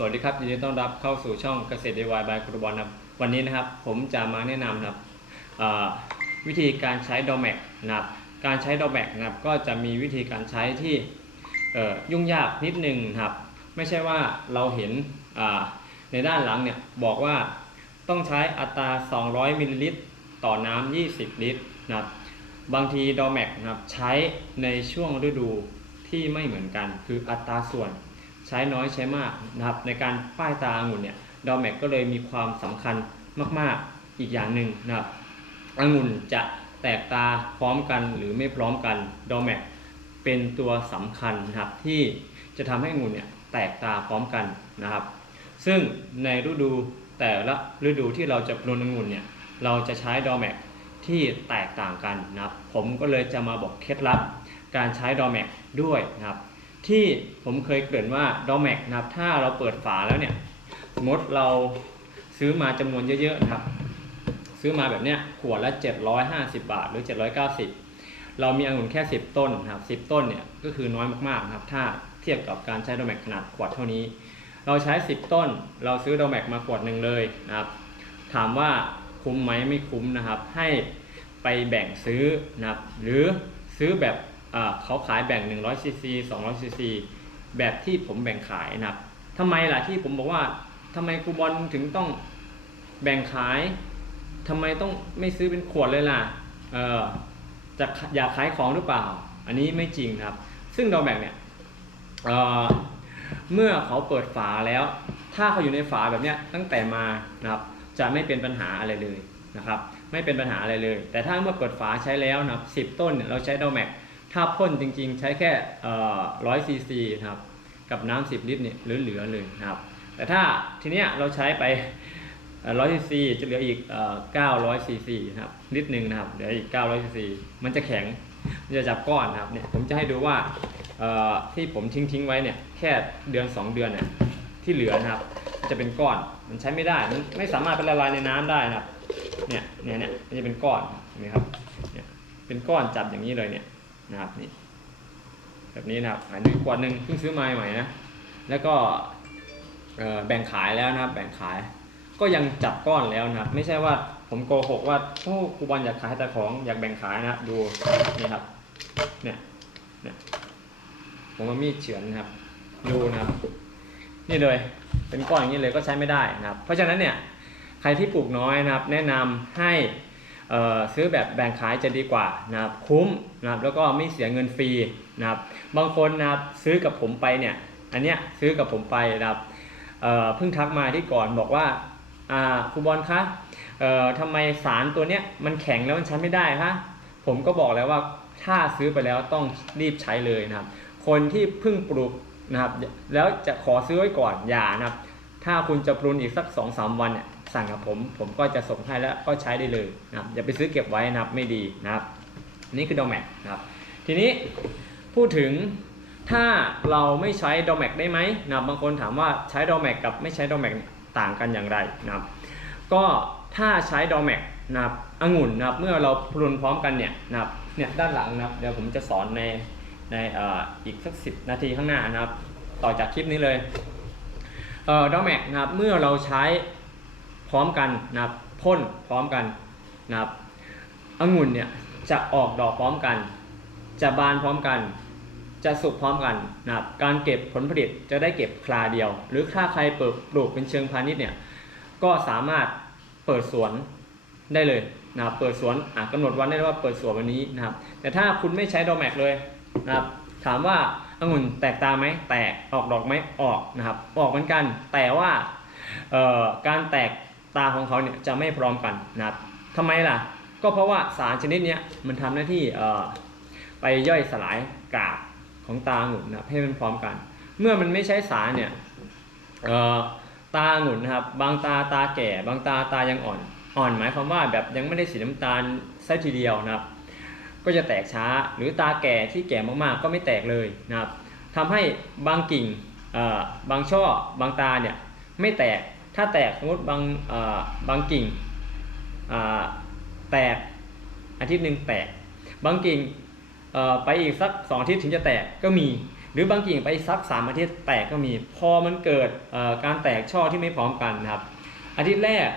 สวัสดีครับยินดีต้อนรับเข้าสู่ช่องเกษตรดีวายบายครูบอลนะครับวันนี้นะครับผมจะมาแนะนำนะครับวิธีการใช้ดอแมกนะครับการใช้ดอแมกนะครับก็จะมีวิธีการใช้ที่ยุ่งยากนิดนึงนะครับไม่ใช่ว่าเราเห็นในด้านหลังเนี่ยบอกว่าต้องใช้อัตรา 200มิลลิลิตรต่อน้ำ20 ลิตรนะครับบางทีดอแมกนะครับใช้ในช่วงฤดูที่ไม่เหมือนกัน คืออัตราส่วน ใช้น้อยใช้มากนะครับในการป้ายตาองุ่นเนี่ยดอแม็กก็เลยมีความสำคัญมากๆอีกอย่างหนึ่งนะครับองุ่นจะแตกตาพร้อมกันหรือไม่พร้อมกันดอแม็กเป็นตัวสำคัญนะครับที่จะทำให้องุ่นเนี่ยแตกตาพร้อมกันนะครับ ซึ่งในฤดูแต่ละฤดูที่เราจะปรุงองุ่นเนี่ยเราจะใช้ดอแม็กที่แตกต่างกันนะครับ ผมก็เลยจะมาบอกเคล็ดลับการใช้ดอแม็กด้วยนะครับ ที่ผมเคยเกริ่นว่าดอแมกนะครับถ้าเราเปิดฝาแล้วเนี่ยสมมติเราซื้อมาจำนวนเยอะๆนะครับ ซื้อมาแบบเนี้ยขวดละ 750 บาทหรือ 790 เรามีองุ่นแค่ 10 ต้นนะครับ10 ต้นเนี่ยก็คือน้อยมากๆนะครับ ถ้าเทียบกับการใช้ดอแมกขนาดขวดเท่านี้ เราใช้ 10 ต้น เราซื้อดอแมกมาขวดหนึ่งเลยนะครับถามว่าคุ้มไหมไม่คุ้มนะครับ ให้ไปแบ่งซื้อนะครับหรือซื้อแบบ เขาขายแบ่ง 100ซีซี200ซีซีแบบที่ผมแบ่งขายนะครับทำไมล่ะที่ผมบอกว่าทำไมครูบอลถึงต้องแบ่งขายทำไมต้องไม่ซื้อเป็นขวดเลยล่ะเออจะอยากขายของหรือเปล่า อันนี้ไม่จริงครับ ซึ่งดอแบ่งเนี่ยเเมื่อเขาเปิดฝาแล้ว ถ้าเขาอยู่ในฝาแบบเนี้ยตั้งแต่มานะครับ จะไม่เป็นปัญหาอะไรเลยนะครับ ไม่เป็นปัญหาอะไรเลย แต่ถ้าเมื่อเปิดฝาใช้แล้วนะครับ10ต้นเนี่ยเราใช้ดอแม็ก ถ้าพ่นจริงๆ ใช้แค่ร้อยซีซีนะครับกับน้ำ10ลิตรเนี่ยเหลือๆเลยนะครับแต่ถ้าทีเนี้ยเราใช้ไปร้อยซีซีจะเหลืออีกเก้าร้อยซีซีนะครับลิตรหนึ่งนะครับเหลืออีก900ซีซีมันจะแข็งมันจะจับก้อนนะครับเนี่ยผมจะให้ดูว่าที่ผมทิ้งทิ้งๆไว้เนี่ยแค่เดือน 2 เดือนเนี่ยที่เหลือนะครับจะเป็นก้อนมันใช้ไม่ได้มันไม่สามารถเป็นละลายในน้ำได้นะครับเนี่ยเนี่ยเนี่ยมันจะเป็นก้อนนไหมครับเนี่ยเป็นก้อนจับอย่างนี้เลยเนี่ย นะครับนี่แบบนี้นะครับอันนี้ขวดหนึ่งเพิ่งซื้อมาใหม่นะแล้วก็แบ่งขายแล้วนะครับ แบ่งขาย ก็ยังจับก้อนแล้วนะครับ ไม่ใช่ว่าผมโกหกว่าโอ้ครูบอลอยากขายแต่ของอยากแบ่งขายนะครับดูนี่ครับเนี่ยเนี่ยผมมามีดเฉือนนะครับดูนะครับ นี่เลยเป็นก้อนอย่างนี้เลยก็ใช้ไม่ได้นะครับ เพราะฉะนั้นเนี่ยใครที่ปลูกน้อยนะครับ แนะนำให้ ซื้อแบบแบ่งขายจะดีกว่านะครับคุ้มนะครับแล้วก็ไม่เสียเงินฟรีนะครับบางคนนะครับซื้อกับผมไปเนี่ยอันเนี้ยซื้อกับผมไปนะครับเพิ่งทักมาที่ก่อนบอกว่าอ่าครูบอลคะทำไมสารตัวเนี้ยมันแข็งแล้วมันใช้ไม่ได้คะผมก็บอกแล้วว่าถ้าซื้อไปแล้วต้องรีบใช้เลยนะครับ คนที่เพิ่งปลูกนะครับแล้วจะขอซื้อไว้ก่อนอย่านะครับ ถ้าคุณจะปรุนอีกสัก2อสวันเนี่ย สั่งกับผม ผมก็จะส่งให้แล้วก็ใช้ได้เลยนะครับอย่าไปซื้อเก็บไว้นะครับไม่ดีนะครับ นี่คือดอแมกนะครับ ทีนี้พูดถึงถ้าเราไม่ใช้ดอแมกได้ไหมนะครับบางคนถามว่าใช้ดอแมกกับไม่ใช้ดอแมกต่างกันอย่างไรนะครับ ก็ถ้าใช้ดอแมกนะครับองุ่นนะครับเมื่อเราปรุนพร้อมกันเนี่ยนะครับเนี่ยด้านหลังนะครับเดี๋ยวผมจะสอนในในออีกสักสินาทีข้างหน้านะครับ ต่อจากคลิปนี้เลยเอ่อดอแมกนะครับเมื่อเราใช้ พร้อมกันนะครับพ่นพร้อมกันนะครับองุ่นเนี่ยจะออกดอกพร้อมกัน จะบานพร้อมกัน จะสุกพร้อมกันนะครับการเก็บผลผลิตจะได้เก็บคลาเดียว หรือถ้าใครเปิดปลูกเป็นเชิงพาณิชย์เนี่ยก็สามารถเปิดสวนได้เลยนะครับเปิดสวนอะกำหนดวันได้ว่าเปิดสวนวันนี้นะครับ แต่ถ้าคุณไม่ใช้ดอแมกเลยนะครับถามว่าองุ่นแตกตาไหมแตกออกดอกไหมออกนะครับ ออกเหมือนกัน แต่ว่าการแตก ตาของเขาเนี่ยจะไม่พร้อมกันนะครับทำไมล่ะ ก็เพราะว่าสารชนิดนี้มันทำหน้าที่ไปย่อยสลายกากของตาองุ่นนะให้มันพร้อมกัน เมื่อมันไม่ใช้สารเนี่ยตาองุ่นนะครับ บางตาตาแก่ บางตาตายังอ่อน อ่อนหมายความว่าแบบยังไม่ได้สีน้ำตาลซะทีเดียวนะครับ ก็จะแตกช้าหรือตาแก่ที่แก่มากๆ ก็ไม่แตกเลยนะครับทำให้บางกิ่งบางช่อบางตาเนี่ยไม่แตก ถ้าแตกสมมติบางบางกิ่งแตกอาทิตย์หนึ่งแตก บางกิ่งไปอีกสักสองอาทิตย์ถึงจะแตกก็มี หรือบางกิ่งไปสักสามอาทิตย์แตกก็มี พอมันเกิดการแตกช่อที่ไม่พร้อมกันนะครับ อาทิตย์แรก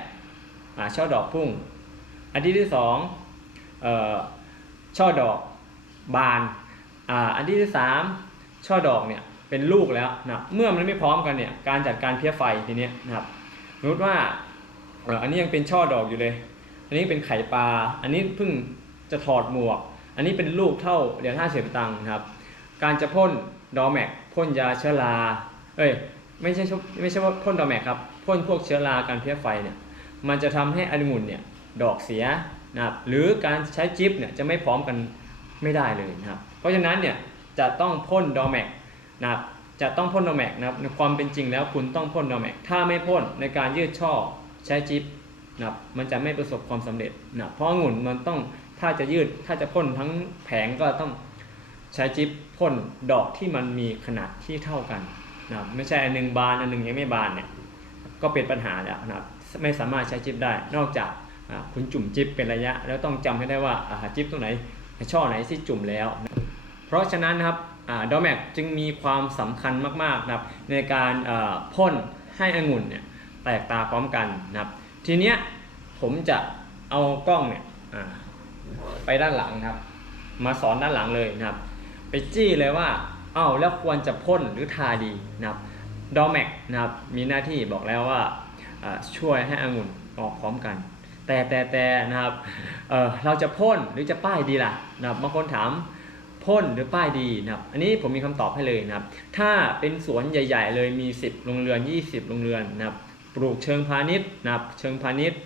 ช่อดอกพุ่ง อาทิตย์ที่สองช่อดอกบานอาอาทิตย์ที่สามช่อดอกเนี่ยเป็นลูกแล้วนะเมื่อมันไม่พร้อมกันเนี่ยการจัดการเพี้ยไฟทีเนี้ยนะครับ สมมติว่าอันนี้ยังเป็นช่อดอกอยู่เลย อันนี้เป็นไข่ปลา อันนี้เพิ่งจะถอดหมวก อันนี้เป็นลูกเท่าเหรียญห้าสิบตังค์ครับ การจะพ่นดอแม็กพ่นยาเชื้อรา เอ้ยไม่ใช่ไม่ใช่ว่าพ่นดอแม็กครับพ่นพวกเชื้อราการเพี้ยไฟเนี่ยมันจะทำให้องุ่นเนี่ยดอกเสียนะครับหรือการใช้จิ๊บเนี่ยจะไม่พร้อมกันไม่ได้เลยนะครับ เพราะฉะนั้นเนี่ยจะต้องพ่นดอแม็กนะครับ จะต้องพ่นดอแมกนะครับในความเป็นจริงแล้วคุณต้องพ่นดอแมกถ้าไม่พ่นในการยืดช่อใช้จิ๊บนะครับมันจะไม่ประสบความสำเร็จนะเพราะองุ่นมันต้องถ้าจะยืดถ้าจะพ่นทั้งแผงก็ต้องใช้จิ๊บพ่นดอกที่มันมีขนาดที่เท่ากันนะครับไม่ใช่อันหนึ่งบานอันหนึ่งยังไม่บานเนี่ยก็เป็นปัญหาแล้วนะครับไม่สามารถใช้จิ๊บได้ นอกจากคุณจุ่มจิ๊บเป็นระยะ แล้วต้องจำให้ได้ว่าอ่าจิ๊บตรงไหนช่อไหนที่จุ่มแล้ว เพราะฉะนั้นนะครับ ดอแมกจึงมีความสำคัญมากๆนะครับในการพ่นให้องุ่นเนี่ยแตกตาพร้อมกันนะครับทีเนี้ยผมจะเอากล้องเนี่ยไปด้านหลังนะครับ มาสอนด้านหลังเลยนะครับ ไปจี้เลยว่าอ้าวแล้วควรจะพ่นหรือทาดีนะครับดอแมกนะครับมีหน้าที่บอกแล้วว่าช่วยให้องุ่นออกพร้อมกัน แต่แต่แต่นะครับเเราจะพ่นหรือจะป้ายดีล่ะนะครับบางคนถาม พ่นหรือป้ายดีนะครับ อันนี้ผมมีคำตอบให้เลยนะครับ ถ้าเป็นสวนใหญ่ ๆ เลยมี 10 โรงเรือน 20 โรงเรือนนะครับ ปลูกเชิงพาณิชย์นะครับ เชิงพาณิชย์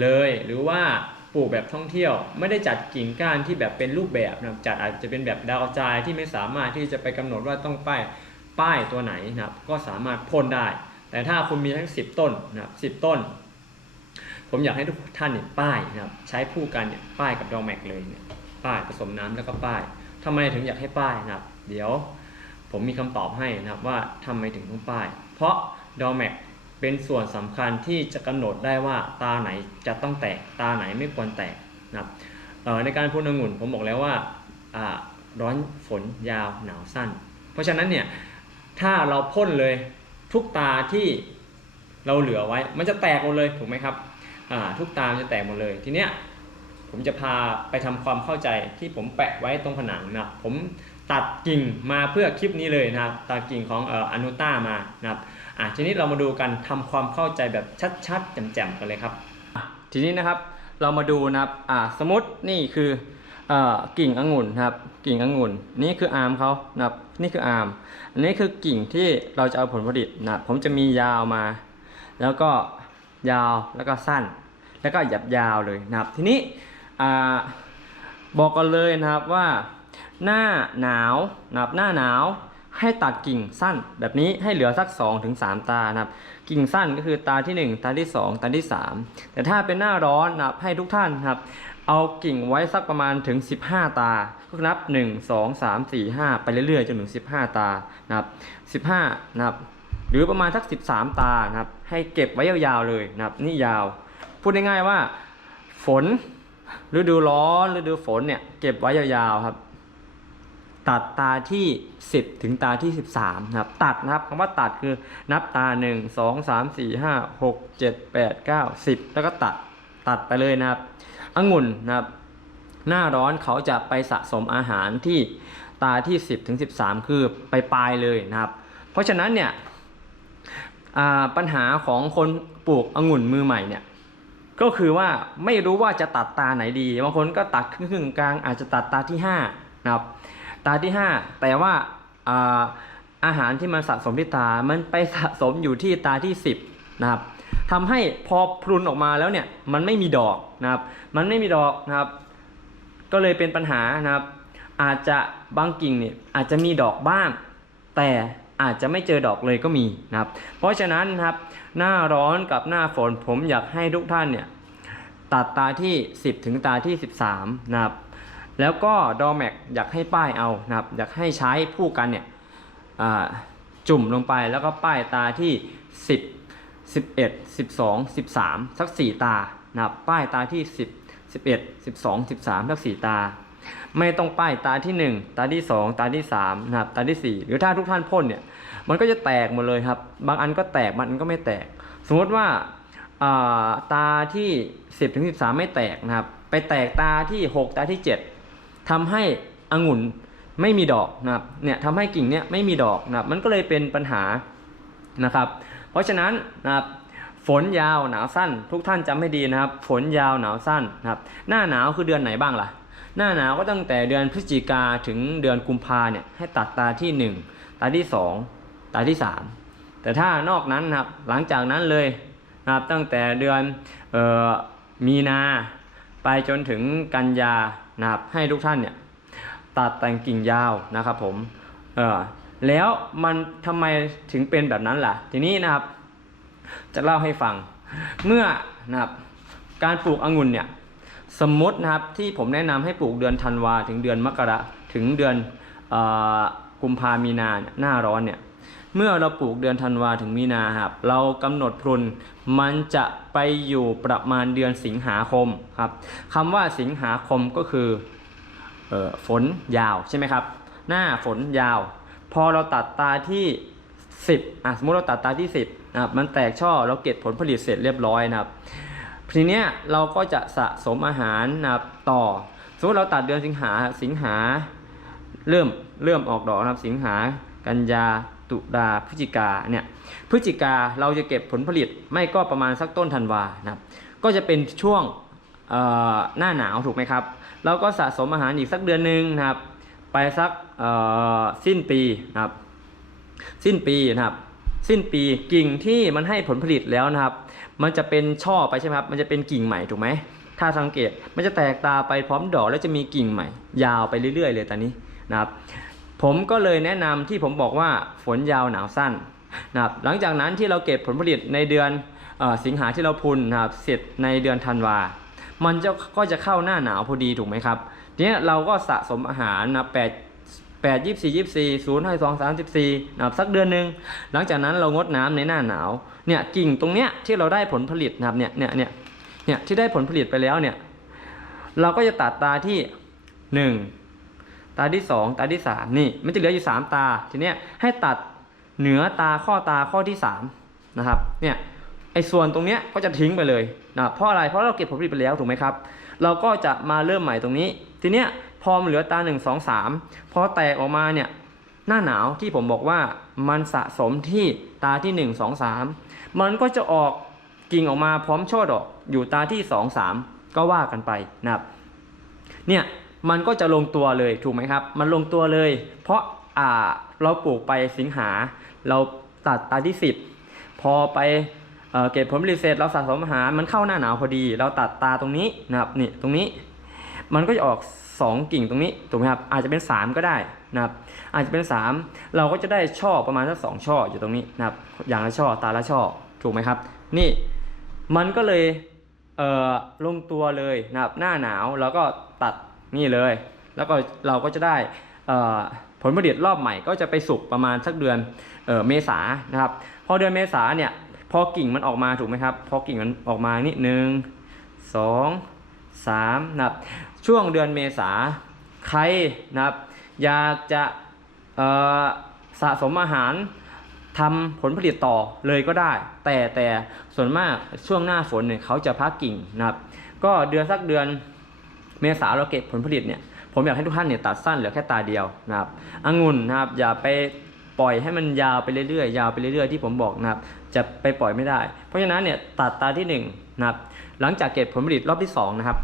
เลย หรือว่าปลูกแบบท่องเที่ยว ไม่ได้จัดกิ่งก้านที่แบบเป็นรูปแบบนะครับจัดอาจจะเป็นแบบดาวกระจายที่ไม่สามารถที่จะไปกำหนดว่าต้องป้ายป้ายตัวไหนนะครับ ก็สามารถพ่นได้ แต่ถ้าคุณมีทั้ง 10 ต้นนะครับ10ต้น ผมอยากให้ทุกท่านเนี่ยป้ายนะครับ ใช้คู่กันเนี่ยป้ายกับดอแม็กเลยเนี่ยป้ายผสมน้ำแล้วก็ป้าย ทำไมถึงอยากให้ป้ายนะครับ เดี๋ยวผมมีคำตอบให้นะครับว่าทำไมถึงต้องป้าย เพราะดอแม็กเป็นส่วนสำคัญที่จะกำหนดได้ว่าตาไหนจะต้องแตกตาไหนไม่ควรแตกนะครับในการพ่นองุ่นผมบอกแล้วว่าร้อนฝนยาวหนาวสั้น เพราะฉะนั้นเนี่ยถ้าเราพ่นเลยทุกตาที่เราเหลือไว้ มันจะแตกหมดเลยถูกไหมครับทุกตาจะแตกหมดเลยทีเนี้ย ผมจะพาไปทำความเข้าใจที่ผมแปะไว้ตรงผนังนะครับผมตัดกิ่งมาเพื่อคลิปนี้เลยนะครับ ตัดกิ่งของออนุต้ามานะครับอะทีนี้เรามาดูกันทำความเข้าใจแบบชัดๆแจ่มๆกันเลยครับ ทีนี้นะครับเรามาดูนะครับอ่าสมมตินี่คืออกิ่งองุ่นนะครับกิ่งองุ่นนี่คืออาร์มเขานะครับนี่คืออาร์มอันนี้คือกิ่งที่เราจะเอาผลผลิตนะครับผมจะมียาวมา แล้วก็ยาวแล้วก็สั้น แล้วก็หยับยาวเลยนะครับทีนี้ อ่าบอกกันเลยนะครับว่า หน้าหนาวนะครับหน้าหนาวให้ตัดกิ่งสั้นแบบนี้ให้เหลือสัก 2-3ถึงตานะครับ กิ่งสั้นก็คือตาที่ 1 ตาที่ 2 ตาที่ 3 แต่ถ้าเป็นหน้าร้อนนะครับให้ทุกท่านครับ เอากิ่งไว้สักประมาณถึง 15 ตา ก็นับ 1 2 3 4 5 ไปเรื่อยๆจนถึง 15 ตานะครับ15นะครับหรือประมาณสัก 13 ตานะครับ ให้เก็บไว้ยาวๆเลยนะครับ นี่ยาว พูดง่ายๆว่า ฝน ฤดูร้อนฤดูฝนเนี่ยเก็บไว้ยาวๆครับ ตัดตาที่ 10 ถึงตาที่ 13นะครับ ตัดนะครับคำว่าตัดคือนับตา 1 2 3 4 5 6 7 8 9 10 แล้วก็ตัดตัดไปเลยนะครับองุ่นนะครับ หน้าร้อนเขาจะไปสะสมอาหารที่ตาที่ 10ถึง13 คือไปปลายเลยนะครับ เพราะฉะนั้นเนี่ยปัญหาของคนปลูกองุ่นมือใหม่เนี่ย ก็คือว่าไม่รู้ว่าจะตัดตาไหนดีบางคนก็ตัดครึ่งกลางอาจจะตัดตาที่5นะครับตาที่ 5 แต่ว่าอาอาหารที่มันสะสมที่ตา มันไปสะสมอยู่ที่ตาที่ 10นะครับทำให้พอพรุนออกมาแล้วเนี่ยมันไม่มีดอกนะครับมันไม่มีดอกนะครับก็เลยเป็นปัญหานะครับอาจจะบางกิ่งเนี่ยอาจจะมีดอกบ้าง แต่ อาจจะไม่เจอดอกเลยก็มีนะครับ เพราะฉะนั้นนะครับหน้าร้อนกับหน้าฝนผมอยากให้ทุกท่านเนี่ยตัดตาที่ 10 ถึงตาที่ 13นะครับแล้วก็ดอแม็กอยากให้ป้ายเอานะครับอยากให้ใช้คู่กันเนี่ยจุ่มลงไปแล้วก็ป้ายตาที่ 10 11 12 13 สัก 4 ตานะครับป้ายตาที่ 10 11 12 13 สัก 4 ตา ไม่ต้องป้ายตาที่ 1 ตาที่ 2 ตาที่3นะครับตาที่ 4 หรือถ้าทุกท่านพ่นเนี่ยมันก็จะแตกหมดเลยครับ บางอันก็แตกบางอันก็ไม่แตก สมมติว่าตาที่ 10ถึง13 ไม่แตกนะครับ ไปแตกตาที่ 6 ตาที่ 7ทำให้องุ่นไม่มีดอกนะครับเนี่ยทำให้กิ่งเนี่ยไม่มีดอกนะครับมันก็เลยเป็นปัญหานะครับ เพราะฉะนั้นนะครับฝนยาวหนาวสั้น ทุกท่านจำให้ดีนะครับ ฝนยาวหนาวสั้นนะครับ หน้าหนาวคือเดือนไหนบ้างล่ะ หน้าหนาวก็ตั้งแต่เดือนพฤศจิกาถึงเดือนกุมภาเนี่ยให้ตัดตาที่ 1 ตาที่ 2 ตาที่ 3 แต่ถ้านอกนั้นนะครับหลังจากนั้นเลยนะครับตั้งแต่เดือนเอ่อมีนาไปจนถึงกันยานะครับให้ทุกท่านเนี่ยตัดแต่งกิ่งยาวนะครับผมเออแล้วมันทำไมถึงเป็นแบบนั้นล่ะ ทีนี้นะครับ จะเล่าให้ฟังเมื่อนะครับการปลูกองุ่นเนี่ย สมมตินะครับที่ผมแนะนำให้ปลูกเดือนธันวาถึงเดือนมกราถึงเดือนกุมภามีนาเนี่ยหน้าร้อนเนี่ยเมื่อเราปลูกเดือนธันวาถึงมีนาครับเรากำหนดพรุนมันจะไปอยู่ประมาณเดือนสิงหาคมครับคำว่าสิงหาคมก็คือออฝนยาวใช่ไหมครับ หน้าฝนยาว พอเราตัดตาที่ 10อะสมมติเราตัดตาที่ 10นะครับมันแตกช่อเราเก็บผลผลิตเสร็จเรียบร้อยนะครับ ทีเนี้ยเราก็จะสะสมอาหารนะครับต่อ สมมติเราตัดเดือนสิงหาสิงหาเริ่มเริ่มออกดอกนะครับสิงหากันยาตุลาพฤศจิกาเนี่ยพฤศจิกาเราจะเก็บผลผลิตไม่ก็ประมาณสักต้นธันวานะครับก็จะเป็นช่วงหน้าหนาวถูกไหมครับ เราก็สะสมอาหารอีกสักเดือนหนึ่งนะครับ ไปสักสิ้นปีนะครับ สิ้นปีนะครับ สิ้นปีกิ่งที่มันให้ผลผลิตแล้วนะครับ มันจะเป็นช่อไปใช่ไหมครับ มันจะเป็นกิ่งใหม่ถูกไหม ถ้าสังเกตมันจะแตกตาไปพร้อมดอกแล้วจะมีกิ่งใหม่ ยาวไปเรื่อย ๆ เลยตอนนี้นะครับผมก็เลยแนะนำที่ผมบอกว่าฝนยาวหนาวสั้นนะครับหลังจากนั้นที่เราเก็บผลผลิตในเดือนออสิงหาที่เราพุนนะครับเสร็จในเดือนธันวา มันจะก็จะเข้าหน้าหนาวพอดีถูกไหมครับทีนี้เราก็สะสมอาหารนะแปด แปดยี่สี่ยี่สี่ศูนะครับสักเดือนหนึ่งหลังจากนั้นเรางดน้ำในหน้าหนาวเนี่ยกิ่งตรงเนี้ยที่เราได้ผลผลิตนะครับเนี่ยเนี่ยเนี่ยเนี่ยที่ได้ผลผลิตไปแล้วเนี่ยเราก็จะตัดตาที่หนึ่งตาที่สองตาที่สามนี่มันจะเหลืออยู่สามตาทีเนี้ยให้ตัดเหนือตาข้อตาข้อที่สามนะครับเนี่ยไอ้ส่วนตรงเนี้ยก็จะทิ้งไปเลยนะเพราะอะไรเพราะเราเก็บผลผลิตไปแล้วถูกไหมครับ เราก็จะมาเริ่มใหม่ตรงนี้ ทีเนี้ย อมันเหลือตาหนึ่งสองสามพอแตกออกมาเนี่ยหน้าหนาวที่ผมบอกว่ามันสะสมที่ตาที่หนึ่งสองสามมันก็จะออกกิ่งออกมาพร้อมช่อดอกอยู่ตาที่สองสามก็ว่ากันไปนะครับเนี่ยมันก็จะลงตัวเลยถูกไหมครับ มันลงตัวเลย เพราะอ่าเราปลูกไปสิงหา เราตัดตาที่ 10 พอไปเเก็บผลผลิตเสร็จเราสะสมอาหารมันเข้าหน้าหนาวพอดี เราตัดตาตรงนี้นะครับนี่ตรงนี้ มันก็จะออก 2 กิ่งตรงนี้ถูกไหมครับอาจจะเป็น 3 ก็ได้นะครับอาจจะเป็น 3 เราก็จะได้ช่อประมาณสักสองช่ออยู่ตรงนี้นะครับอย่างละช่อตาละช่อถูกไหมครับ นี่มันก็เลยเอ่อลงตัวเลยนะครับหน้าหนาวเราก็ตัดนี่เลย แล้วก็เราก็จะได้เอ่อผลผลิตรอบใหม่ก็จะไปสุกประมาณสักเดือนเออเมษานะครับ พอเดือนเมษาเนี่ยพอกิ่งมันออกมาถูกไหมครับ พอกิ่งมันออกมานี่หนึ่งสองสามนะครับ ช่วงเดือนเมษาใครนะครับ อยากจะสะสมอาหารทำผลผลิตต่อเลยก็ได้ แต่แต่ส่วนมากช่วงหน้าฝนเนี่ยเขาจะพักกิ่งนะครับ ก็เดือนสักเดือนเมษาเราเก็บผลผลิตเนี่ยผมอยากให้ทุกท่านเนี่ยตัดสั้นเหลือแค่ตาเดียวนะครับองุ่นนะครับอย่าไปปล่อยให้มันยาวไปเรื่อยๆยาวไปเรื่อยๆที่ผมบอกนะครับ จะไปปล่อยไม่ได้ เพราะฉะนั้นเนี่ยตัดตาที่หนึ่งนะครับหลังจากเก็บผลผลิตรอบที่สองนะครับ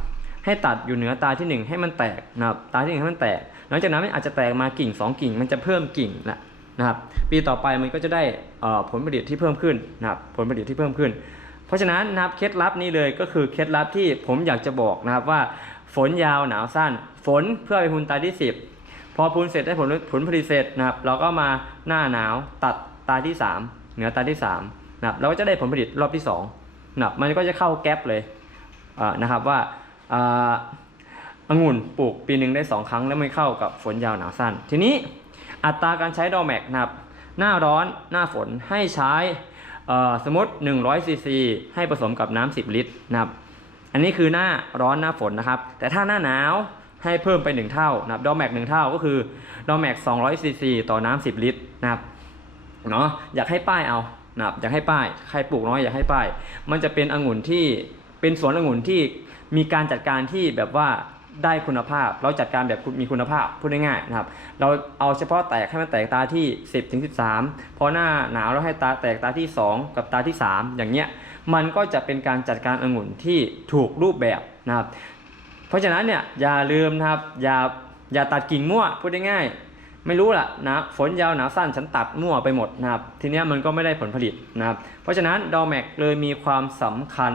ให้ตัดอยู่เหนือตาที่หนึ่งให้มันแตกนะครับตาที่หนึ่งให้มันแตก หลังจากนั้นมันอาจจะแตกมากิ่งสองกิ่ง มันจะเพิ่มกิ่งละนะครับ ปีต่อไปมันก็จะได้อ่อผลผลิตที่เพิ่มขึ้นนะครับผลผลิตที่เพิ่มขึ้น เพราะฉะนั้นนะครับเคล็ดลับนี้เลยก็คือเคล็ดลับที่ผมอยากจะบอกนะครับว่าฝนยาวหนาวสั้น ฝนเพื่อไปพุนตาที่ 10 พอพุนเสร็จได้ผลผลผลิตเสร็จนะครับ เราก็มาหน้าหนาวตัดตาที่ 3 เหนือตาที่3นะครับเราก็จะได้ผลผลิตรอบที่2นะครับมันก็จะเข้าแก๊ปเลยอ่านะครับว่า องุ่นปลูกปีหนึ่งได้ 2 ครั้งแล้วไม่เข้ากับฝนยาวหนาวสั้น ทีนี้อัตราการใช้ดอแม็กนะครับหน้าร้อนหน้าฝนให้ใช้สมมติ100ซีซีให้ผสมกับน้ำ10 ลิตรนะครับอันนี้คือหน้าร้อนหน้าฝนนะครับ แต่ถ้าหน้าหนาวให้เพิ่มไป 1 เท่านะครับดอแม็ก1เท่าก็คือดอแม็ก200ซีซีต่อน้ำ10 ลิตรนะครับเนาะอยากให้ป้ายเอานะครับอยากให้ป้ายใครปลูกน้อยอยากให้ป้าย มันจะเป็นองุ่นที่เป็นสวนองุ่นที่ มีการจัดการที่แบบว่าได้คุณภาพ เราจัดการแบบมีคุณภาพพูดง่ายๆนะครับ เราเอาเฉพาะแตกให้มันแตกตาที่ 10ถึง13 พอหน้าหนาวเราให้ตาแตกตาที่ 2 กับตาที่ 3 อย่างเงี้ยมันก็จะเป็นการจัดการองุ่นที่ถูกรูปแบบนะครับ เพราะฉะนั้นเนี่ยอย่าลืมนะครับอย่าอย่าตัดกิ่งมั่วพูดง่ายๆ ไม่รู้ล่ะนะฝนยาวหนาวสั้นฉันตัดมั่วไปหมดนะครับทีนี้มันก็ไม่ได้ผลผลิตนะครับเพราะฉะนั้นดอแม็กเลยมีความสำคัญ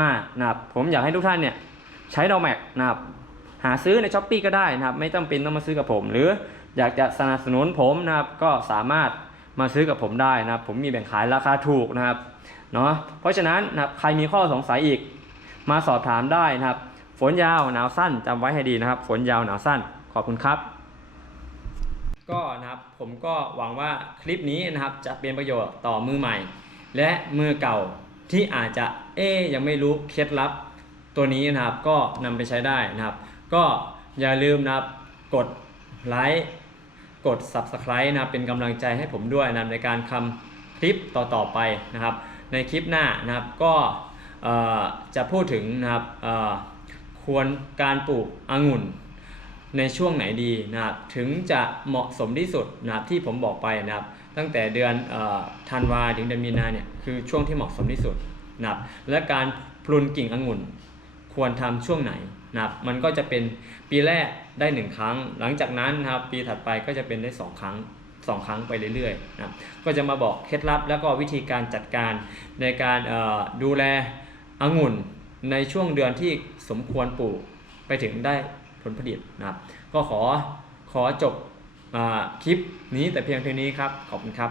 มากๆนะครับผมอยากให้ทุกท่านเนี่ยใช้ดอแม็กนะครับหาซื้อในช้อปปีก็ได้นะครับไม่จำเป็นต้องมาซื้อกับผม หรืออยากจะสนับสนุนผมนะครับก็สามารถมาซื้อกับผมได้นะครับผมมีแบ่งขายราคาถูกนะครับเนาะเพราะฉะนั้นนะครับใครมีข้อสงสัยอีกมาสอบถามได้นะครับ ฝนยาวหนาวสั้นจำไว้ให้ดีนะครับ ฝนยาวหนาวสั้นขอบคุณครับ ก็นะครับผมก็หวังว่าคลิปนี้นะครับจะเป็นประโยชน์ต่อมือใหม่ และมือเก่าที่อาจจะเอ๊ยยังไม่รู้เคล็ดลับ ตัวนี้นะครับก็นำไปใช้ได้นะครับ ก็อย่าลืมนะครับกดไลค์กด Subscribe นะเป็นกำลังใจให้ผมด้วยนะในการทำคลิปต่อๆไปนะครับ ในคลิปหน้านะครับก็เอ่อจะพูดถึงนะครับเอ่อควรการปลูกองุ่น ในช่วงไหนดีนะครับถึงจะเหมาะสมที่สุดนะครับที่ผมบอกไปนะครับ ตั้งแต่เดือนธันวาถึงเดือนมีนาเนี่ยคือช่วงที่เหมาะสมที่สุดนะครับและการพลุนกิ่งองุ่น ควรทำช่วงไหนนะครับมันก็จะเป็นปีแรกได้หนึ่งครั้ง หลังจากนั้นนะครับปีถัดไปก็จะเป็นได้สองครั้งสองครั้งไปเรื่อยๆนะครับก็จะมาบอกเคล็ดลับ แล้วก็วิธีการจัดการในการดูแลองุ่นในช่วงเดือนที่สมควรปลูกไปถึงได้ ผลผลิตนะครับ ก็ขอขอจบคลิปนี้แต่เพียงเท่านี้ครับ ขอบคุณครับ